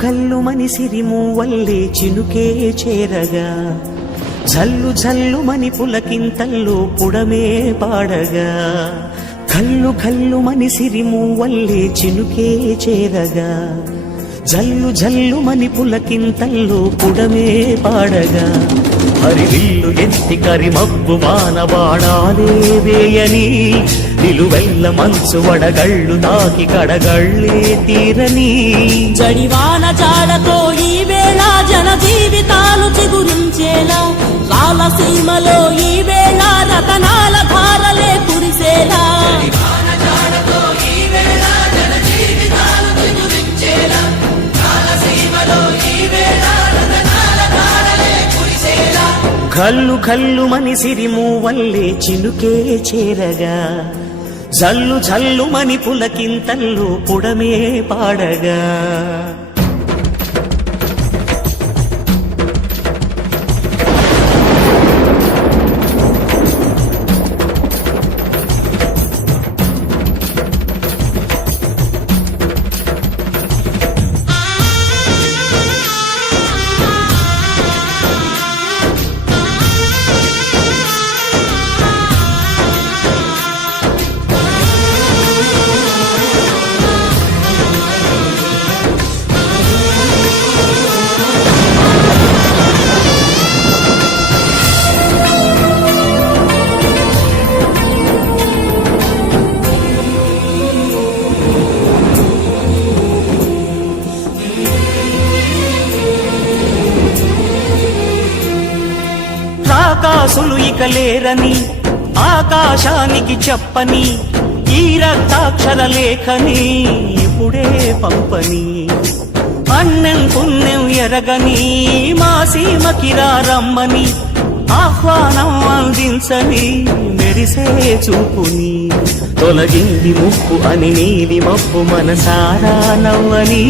కల్లు మని సిరిమూవల్లే చినుకే చేరగా జల్లు జల్లు మని పులకింతల్లో పుడమే పాడగా కల్లు కల్లు మని సిరిమూవల్లే చినుకే చేరగా జల్లు జల్లు మని పులకింతల్లో పుడమే పాడగా హరివిల్లు ఎత్తి కరిమబ్బు వానవాడాలే వేయని నిలువెల్ల మనసు వడగళ్ళు తాకి కడగళ్ళే తీరని జడివాన జాడతో ఈ వేళ జన జీవితాలు చిగురించేలా రాలసీమలో ఈ వేళ రతనాల ధారలే కురిసేలా కల్లు కల్లు మని సిరిమూవల్లే చినుకే చేరగా జల్లు జల్లు మని పులకింతల్లో పుడమే పాడగా ఆకాశులు ఇక లేరని ఆకాశానికి చెప్పని ఈ రక్తాక్షర లేఖని ఇప్పుడే పంపని అన్నం పుణ్యం ఎరగని మా సీమకి రమ్మని ఆహ్వానం అందించని మెరిసే చూపుని తొలగింది ముప్పు అని నీలి మబ్బు మనసారా నవ్వని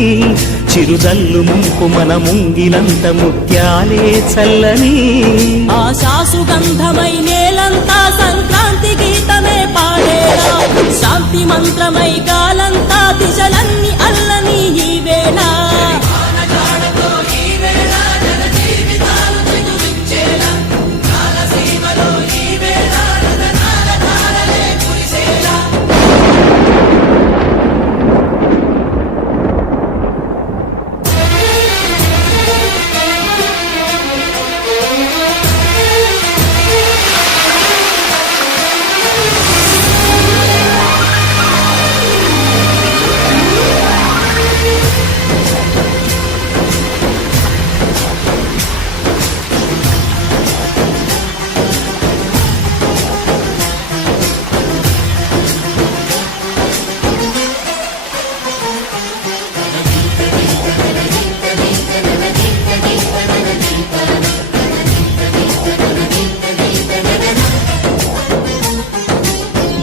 చిరుజల్లు ముంపు మన ముంగిలంత ముత్యాలే చల్లని ఆశాసు గంధమై నేలంతా సంక్రాంతి గీతమే పాడేలా శాంతి మంత్రమై గాలంతా దిశలన్నీ అల్లని ఈ వేళ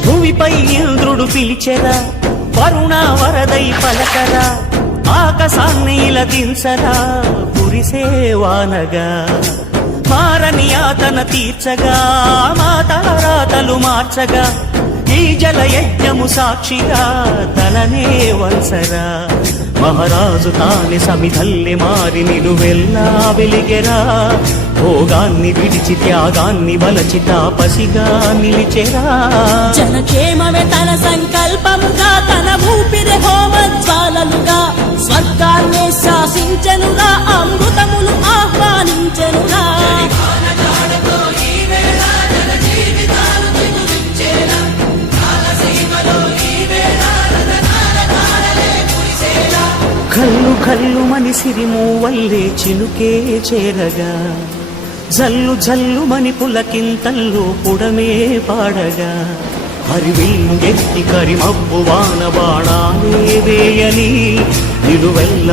భూమిపై ఇంద్రుడు పిలిచెరా వరుణ వరదై పలకరా ఆకాశాన్ని ఇలదించరా కురిసే వానగా మారని యాతన తీర్చగా మా తలరాతలు మార్చగా ఈ జల యజ్ఞము సాక్షిగా తలనే వంచరా మహారాజు తాని సమిధల్లి మారి నిలువెల్లా వెలిగెరా భోగాన్ని విడిచి త్యాగాన్ని బలచి తాపసిగా నిలిచెరా జనక్షేమమే తన సంకల్పముగా తన ఊపిరి హోమజ్వాలలుగా స్వర్గాన్ని శాసించెనురా అమృతములు ఆహ్వానించెనురా కల్లు కల్లు మని సిరిమూవల్లే చినుకే చేరగా జల్లు జల్లు మని పులకింతల్లో పుడమే పాడగా హరివిల్లు ఎత్తి కరిమబ్బు వాన బాణాలే వేయని నిలువెల్ల